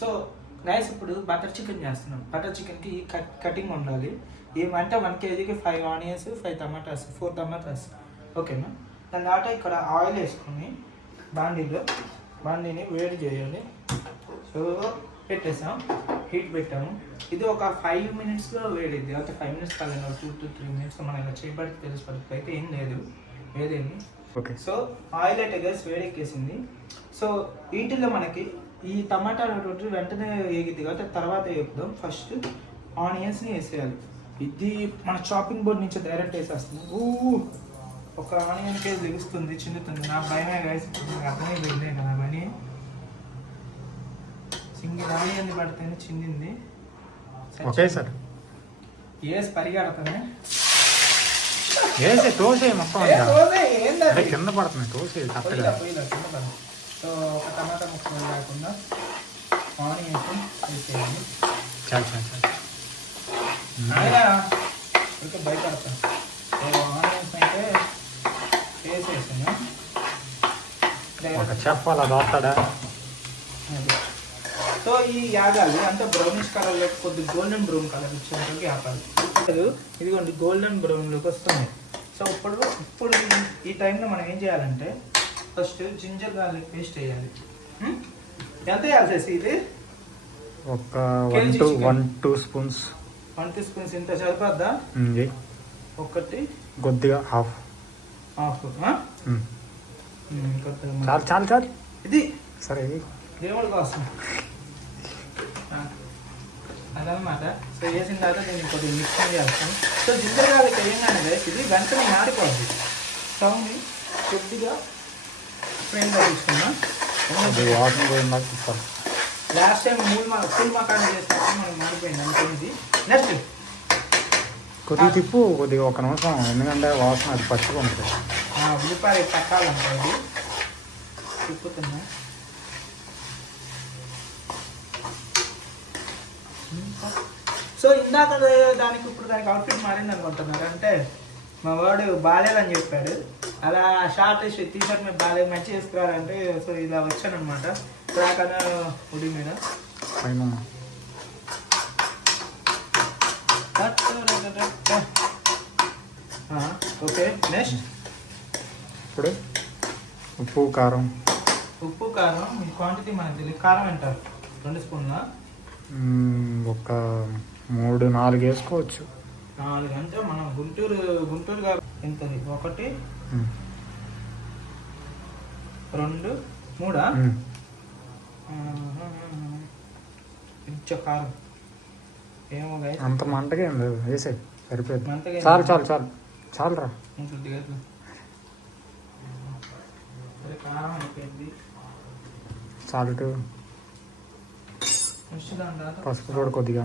So guys ఇప్పుడు butter chicken చేస్తున్నాం. Butter చికెన్కి కటింగ్ ఉండాలి. ఏమంటే 1 kgకి 5 ఆనియన్స్, 5 టమాటాస్, 4 టమాటాస్. ఓకేనా? దాని తర్వాత ఇక్కడ ఆయిల్ వేసుకొని బాండీని వేడి చేయాలి. సో పెట్టేసాం, హీట్ పెట్టాము. ఇది ఒక 5 minutesలో వేడిద్ది. అయితే 5 minutes కాలేదు, 2 to 3 minutes. మనం ఇలా చేయబడితే తెలిసి పడుతుంది. అయితే ఏం లేదు, ఏదేమి. ఓకే. సో ఆయిల్ అయితే గైస్ వేడెక్కేసింది. సో వీటిల్లో మనకి ఈ టమాటా రొట్టె వెంటనే వేగిద్ది కాబట్టి తర్వాత వేపుదాం. ఫస్ట్ ఆనియన్స్ని వేసేయాలి. ఇది మన చాపింగ్ బోర్డ్ నుంచి డైరెక్ట్ వేసేస్తున్నాం. ఒక ఆనియన్కే దిగుస్తుంది, చిందుతుంది. నా భయమే గైస్, అర్థమైపోయింది కదా పని. సింగిల్ ఆనియన్ పడితేనే చిందింది. ఓకే సార్, ఏసి పరిగెడతానే వేసే తోసే మొత్తం కింద పడుతుంది. తోసే సో ఒక టమాటా ముక్కలు కాకుండా ఆనియన్స్ వేసేయాలి. చాలు చాలు చాలు ఇంకా భయపడతాను. సో ఆనియన్స్ అయితే వేసేసాను. ఒక చెప్పాలా దోస్తాడా. సో ఈ యాగాలి అంటే బ్రౌనిష్ కలర్లో కొద్దిగా గోల్డెన్ బ్రౌన్ కలర్ వచ్చేందుకు ఆపాలి. ఇదిగోండి గోల్డెన్ బ్రౌన్లోకి వస్తుంది. సో ఇప్పుడు ఈ టైంలో మనం ఏం చేయాలంటే ఫస్ట్ జింజర్ గార్లిక్ పేస్ట్ వేయాలి. ఎంత వేయాలి చేసి ఇది? ఒక 1-2 స్పూన్స్. 1 teaspoon ఇంత సరిపోద్దా? ఒకటి కొద్దిగా హాఫ్. చాలు చాలు చాలు. ఇది సరే దేవుడి కోసం అదనమాట. సో వేసిన తర్వాత నేను కొద్దిగా మిక్సింగ్ చేస్తాను. సో జింజర్ గార్లిక్ వేయంగానే ఇది వెంటనే మాడిపోద్ది. స్టవ్ని కొద్దిగా ఫ్లేమ్ తగ్గించుకున్నా. లాస్ట్ టైం ఫుల్ మకాన్ చేసినప్పుడు మనకు మాడిపోయింది అనుకునేది. నెక్స్ట్ కొద్దిగా తిప్పు, కొద్దిగా 1 నిమిషం, ఎందుకంటే వాసన అది పచ్చిగా ఉంటుంది. ఉల్లిపాయ పక్కాలంటే తిప్పుతున్నా. సో ఇందాక దానికి ఇప్పుడు దానికి అవుట్ఫిట్ మారింది అనుకుంటున్నారు. అంటే మా వాడు బాలేదని చెప్పాడు. అలా షార్ట్ టీషర్ట్ మీద బాగా మంచి చేసుకురాలంటే సో ఇలా వచ్చాను అనమాట. ట్రాకన ఉడి మీద ఓకే. నెక్స్ట్ ఇప్పుడు ఉప్పు కారం మీ క్వాంటిటీ మనకు తెలియదు. కారం ఎంత? 2 స్పూన్లా? ఒక 3-4 వేసుకోవచ్చు. 4 అంటే మనం గుంటూరు ఎంతది? 1 2 3 కొంచెం కారం ఏమో అంత మంటగా ఏం లేదు, వేసే సరిపోయింది. చాలు చాలు చాలు చాలురా. కారం అయిపోయింది. సాల్ట్, పసుపు కూడా కొద్దిగా.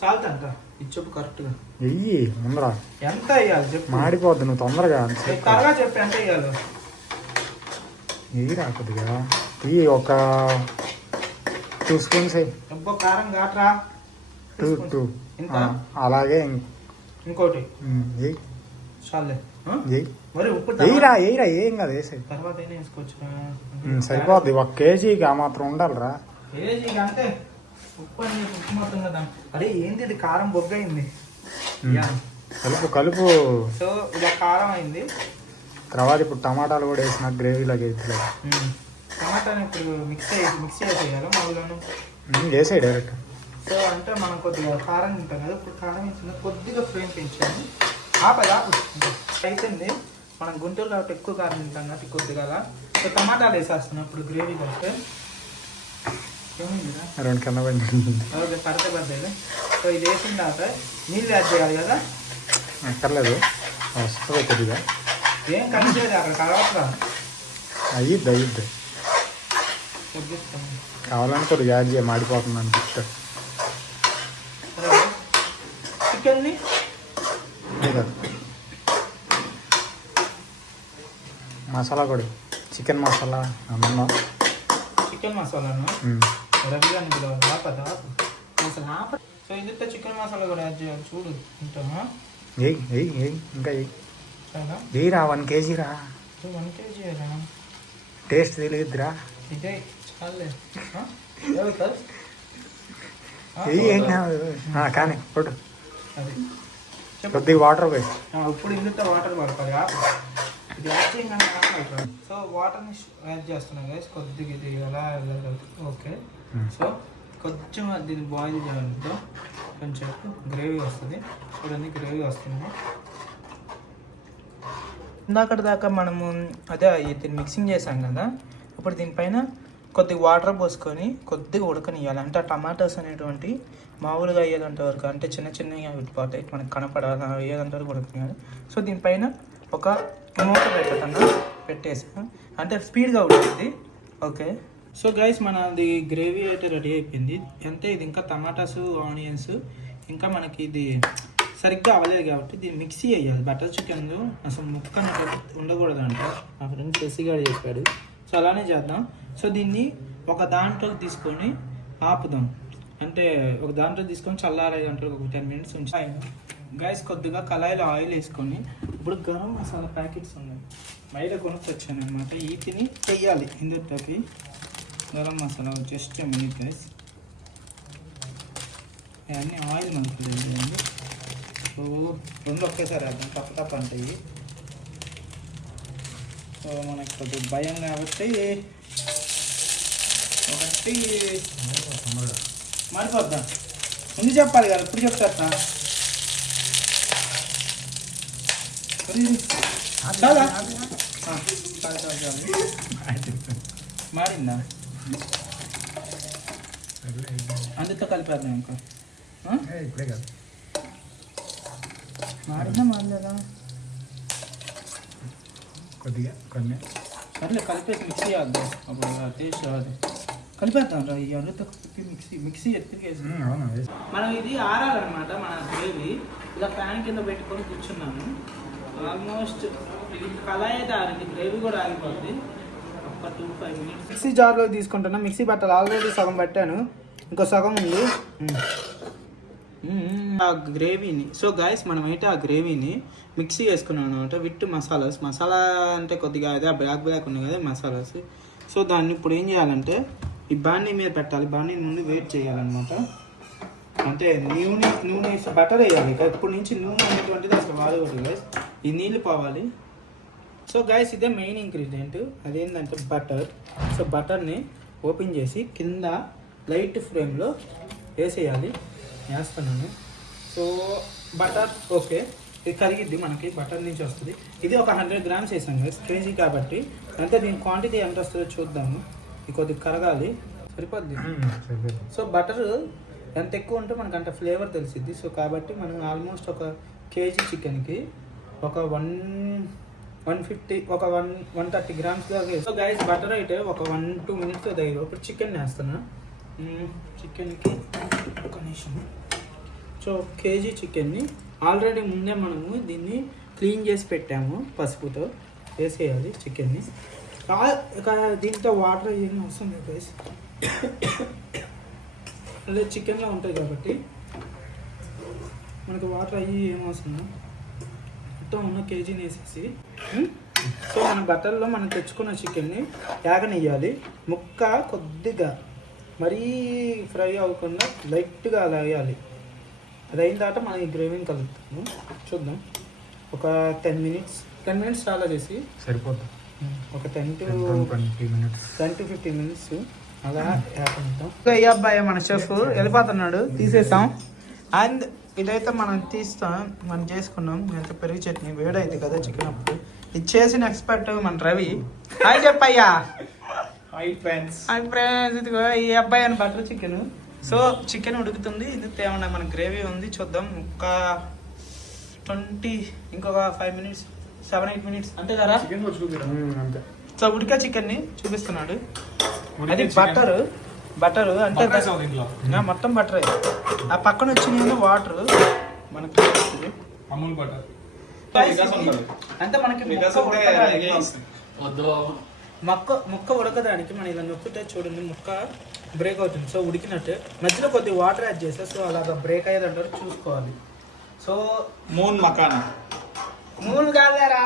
సాల్ట్ అంట ఇచ్చొప్పు కరెక్ట్గా వెయ్యి ముందరా. ఎంత వేయాలి చెప్పు? మాడిపోద్దు, నువ్వు తొందరగా త్వరగా చెప్పు ఎంత వేయాలి. వెయ్యిరా కొద్దిగా. ఇవి ఒక 2 స్పూన్స్ అయ్యి. కారం ఘాట్రా 2 అలాగే ఇంకోటి చాలే. మరి ఉప్పు వేయరా ఏం కాదు, వేసే తర్వాత వేసుకోవచ్చు. సరిపోద్ది. 1 కేజీకి ఆ మాత్రం ఉండాలిరా. కేజీకి అంటే ఉప్పు అని ఉప్పు మొత్తం కదా. అరే ఏంది ఇది కారం బొగ్గయింది. కలుపు. సో ఇలా కారం అయింది. తర్వాత ఇప్పుడు టమాటాలు కూడా వేసిన గ్రేవీలాగా వేయట్లేదు. టమాటాని ఇప్పుడు మిక్స్ చేసేయాలి మామూలుగాను వేసాయి డైరెక్ట్. సో అంటే మనం కొద్దిగా కారం తింటాం కదా, ఇప్పుడు కారం వేసిన కొద్దిగా ఫ్లేమ్ పెంచాము. అయిపోయింది. మనం గుంటూరు కాబట్టి ఎక్కువ కారం తింటాం కాబట్టి కొద్దిగా. సో టమాటాలు వేసేస్తున్నాం ఇప్పుడు గ్రేవీ వస్తే. ఏమైందిరా? 2 కింద ఓకే, పడతాయి. సో ఇది వేసిన తర్వాత నీళ్ళు యాడ్ చేయాలి కదా. అక్కర్లేదు, వస్తుంది కొద్దిగా. ఏం కలిసేది అక్కడ కలవట్లా. అయ్యిద్ది కావాలని కొద్దిగా యాడ్ చేయ, మాడిపోతుంది అనిపిస్తే. చికెన్ని మసాలా కూడా, చికెన్ మసాలా అన్నం. చికెన్ మసాలాను రవిగా మసాలా. సో ఇందులో చికెన్ మసాలా కూడా యాడ్ చేయాలి. చూడు ఉంటామా? ఇంకా వేయరా. 1 కేజీ రా. 1 kg టేస్ట్ తెలియదురా. ఇదే చాలే. ఏం కాదు. కానీ కొట్టు అది కొద్దిగా వాటర్ పోయి. ఇప్పుడు ఇందులో వాటర్ పడుతుంది ఇది యాడ్ చేయగానే సో వాటర్ని యాడ్ చేస్తున్నాం గైస్ కొద్దిగా ఇది ఎలా ఓకే. సో కొంచెం దీన్ని బాయిల్ చేయడంతో కొంచెం గ్రేవీ వస్తుంది. చూడండి గ్రేవీ వస్తుంది. ఇందాకటి దాకా మనము అదే దీన్ని మిక్సింగ్ చేసాం కదా, ఇప్పుడు దీనిపైన కొద్దిగా వాటర్ పోసుకొని కొద్దిగా ఉడకనియాలి. అంటే ఆ టమాటాస్ అనేటువంటి మామూలుగా అయ్యేదంత వరకు, అంటే చిన్న చిన్నగా విడిపోతాయి మనకు కనపడాలి అయ్యేదంత వరకు ఉడకనియాలి. సో దీనిపైన ఒక మూత పెట్టేసి అంటే స్పీడ్గా ఉడుకుతుంది. ఓకే. సో గైస్ మనది గ్రేవీ అయితే రెడీ అయిపోయింది. అంతే, ఇది ఇంకా టమాటాస్ ఆనియన్స్ ఇంకా మనకి ఇది సరిగ్గా అవ్వలేదు కాబట్టి దీన్ని మిక్సీ వేయాలి. బటర్ చికెన్లో అసలు ముక్క ఉండకూడదు అంట మా ఫ్రెండ్ శశిగాడు చెప్పాడు. సో అలానే చేద్దాం. సో దీన్ని ఒక దాంట్లోకి తీసుకొని ఆపుదాం. అంటే ఒక దాంట్లో తీసుకొని చల్లారే గంటలకు ఒక 10 minutes ఉంచాయి. గైస్ కొద్దిగా కళాయిలో ఆయిల్ వేసుకొని ఇప్పుడు గరం మసాలా ప్యాకెట్స్ ఉన్నాయి బయట కొనుక్కొచ్చాను అనమాట. వీటిని చెయ్యాలి ఇందులోకి. Garam masala just minute guys. ఇవన్నీ ఆయిల్ మనకు తెలియదు. సో రెండు ఒకేసారి వేద్దాం, తప్ప అంటాయి. సో మనకి కొద్దిగా భయం కాబట్టి ఒకటి మారిపోద్దాం. ముందు చెప్పాలి కదా, ఇప్పుడు చెప్తా చాలా మారిందా? అందుతో కలిపేద్దాం ఇంకా. ఇప్పుడే కాదు, మారిందా మారలేదా? కొద్దిగా కొన్ని సర్లే కలిపేసి మిక్సీ చేద్దాం. అప్పుడు టేస్ట్ రాదు. కలిపేద్దాం రా. ఈ అల్లుతో మిక్సీ ఎత్తుకేసి మనం ఇది ఆరాలన్నమాట. మన గ్రేవీ ఇలా ఫ్యాన్ కింద పెట్టుకొని కూర్చున్నాము. ఆల్మోస్ట్ ఇది కళాయి అయితే ఆరింది, గ్రేవీ కూడా ఆగిపోద్ది. ఒక 2-5 minutes మిక్సీ జార్లో తీసుకుంటున్నా. మిక్సీ బట్టలు ఆల్రెడీ సగం పెట్టాను, ఇంకో సగం ఉంది ఆ గ్రేవీని. సో గైస్ మనమైతే ఆ గ్రేవీని మిక్సీ వేసుకున్నాం అనమాట విత్ మసాలాస్. మసాలా అంటే కొద్దిగా అదే బ్లాక్ ఉన్నాయి కదా మసాలాస్. సో దాన్ని ఇప్పుడు ఏం చేయాలంటే ఈ బాండీ మీద పెట్టాలి. బాండీ ముందు వెయిట్ చేయాలన్నమాట. అంటే నూనె వేసి బటర్ వేయాలి. ఇప్పటి నుంచి నూనె అనేటువంటిది అసలు వాడకూడదు గైస్. ఈ నీళ్ళు పోవాలి. సో గైస్ ఇదే మెయిన్ ఇంగ్రీడియంట్, అదేంటంటే బటర్. సో బటర్ని ఓపెన్ చేసి కింద లైట్ ఫ్లేమ్లో వేసేయాలి. వేస్తున్నాను. సో బటర్ ఓకే, ఇది కరిగిద్ది మనకి, బటర్ నుంచి వస్తుంది. ఇది ఒక 100 grams వేసాను గైస్, కేజీ కాబట్టి. అంటే దీని క్వాంటిటీ ఎంత వస్తుందో చూద్దాము. ఇది కొద్దిగా కరగాలి, సరిపోద్ది. సో బటర్ ఎంత ఎక్కువ ఉంటే మనకు అంత ఫ్లేవర్ తెలిసిద్ది. సో కాబట్టి మనం ఆల్మోస్ట్ ఒక కేజీ చికెన్కి ఒక 150 ఒక 130 grams దాకా. సో గైస్ బటర్ అయితే ఒక 1-2 minutes దగ్గర. ఇప్పుడు చికెన్ వేస్తున్నా. చికెన్కి ఒక నిమిషం. సో కేజీ చికెన్ని ఆల్రెడీ ముందే మనము దీన్ని క్లీన్ చేసి పెట్టాము, పసుపుతో వేసేయాలి చికెన్ని. ఇక దీంతో వాటర్ ఏం అవసరం లేదు గైస్, అదే చికెన్లో ఉంటుంది కాబట్టి మనకు వాటర్ అయ్యి ఏం అవసరం. మొత్తం ఉన్న కేజీని వేసేసి సో మన బట్టల్లో మనం తెచ్చుకున్న చికెన్ని యాగనియ్యాలి. ముక్క కొద్దిగా మరీ ఫ్రై అవ్వకుండా లైట్గా అలా వేయాలి. అది అయిన తర్వాత మనం ఈ గ్రేవీని కలుపుతాము. చూద్దాం. ఒక 10 minutes చాలా చేసి సరిపోతుంది. ఒక 10 to 15 minutes అలా వేసుకుంటాం. ఈ అబ్బాయి మన చెఫ్ వెళ్ళిపోతున్నాడు, తీసేస్తాం. అండ్ ఇదైతే మనం తీస్తాం, మనం చేసుకున్నాం. అయితే పెరుగు చట్నీ వేడైంది కదా చికెన్. అప్పుడు ఇది చేసిన ఎక్స్పర్ట్ మన రవి. హాయ్ చెప్పయ్యా. Hi friends. ఇదిగో ఈ అబ్బాయి అని బటర్ చికెన్. సో చికెన్ ఉడుకుతుంది. ఇది ఏమన్నా మన గ్రేవీ ఉంది, చూద్దాం. ఇంకొక 5 minutes 7-8 minutes అంతే కదా. సో ఉడికా చికెన్ని చూపిస్తున్నాడు. అది బటర్ అంటే మొత్తం బటరే. ఆ పక్కన వచ్చిన వాటర్ మనకి అమూల్ బటర్ అంటే మనకి ముక్క ఉడకడానికి మనం ఇలా నొక్కితే చూడండి ముక్క బ్రేక్ అవుతుంది. సో ఉడికినట్టు మధ్యలో కొద్దిగా వాటర్ యాడ్ చేస్తే సో అలాగా బ్రేక్ అయ్యేదంటారు చూసుకోవాలి. సో మూన్ కాదారా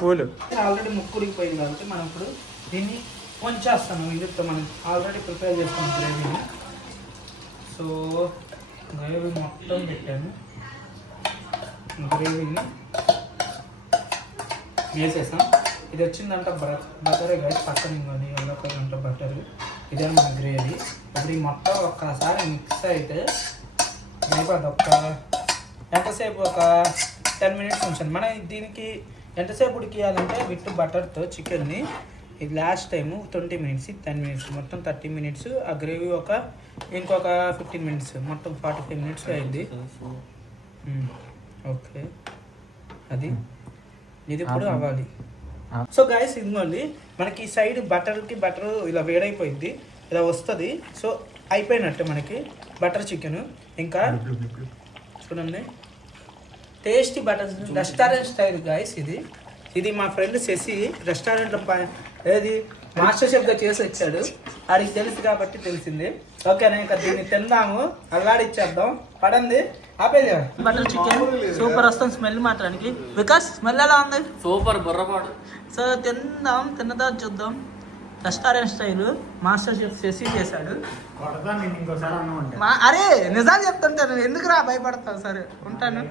పూలు ఆల్రెడీ ముక్క ఉడికిపోయింది కాబట్టి మనం ఇప్పుడు దీన్ని వంచేస్తాను ఇందుతో మనం ఆల్రెడీ ప్రిపేర్ చేసుకున్న గ్రేవీని. సో గ్రేవీ మొత్తం పెట్టాను, గ్రేవీని వేసేసాం. ఇది వచ్చిందంట బటరే గైస్, పక్కన ఇంకోండి ఎల్లొకంట బటర్. ఇదే మన గ్రేవీ. ఇప్పుడు ఈ మొత్తం ఒక్కసారి మిక్స్ అయితే అయిపోద్ది. ఎంతసేపు ఒక 10 minutes ఉంచండి. మనం దీనికి ఎంతసేపు ఉడికియాలంటే విత్ బటర్తో చికెన్ని ఇది లాస్ట్ టైము 20 minutes, 10 minutes, మొత్తం 30 minutes. ఆ గ్రేవీ ఇంకొక 15 minutes, మొత్తం 45 minutes అయింది. ఓకే, అది ఇది ఇప్పుడు అవ్వాలి. సో గైస్ ఇదిగోండి మనకి ఈ సైడ్ బటర్ ఇలా వేడైపోయింది, ఇలా వస్తుంది. సో అయిపోయినట్టే మనకి బటర్ చికెన్. ఇంకా చూడండి tasty butter restaurant style guys. ఇది మా ఫ్రెండ్ శశి రెస్టారెంట్లో ఏది మాస్టర్ షెఫ్గా చేసి వచ్చాడు, ఆడికి తెలుసు కాబట్టి తెలిసింది. ఓకేనా, ఇంకా దీన్ని తిందాము, అల్లాడిచ్చేద్దాం. పడండి, ఆపేది. బటర్ చికెన్ సూపర్ వస్తుంది స్మెల్ మాత్రానికి. బికాస్ స్మెల్ ఎలా ఉంది? సూపర్ బుర్రపాటు. సో తిన్నదా చూద్దాం. Restaurant style master chef Shashi చేశాడు. ఇంకోసారి అన్నం అంటే అరే నిజాలు చెప్తుంటాను, ఎందుకు రా భయపడతావు? సరే ఉంటాను.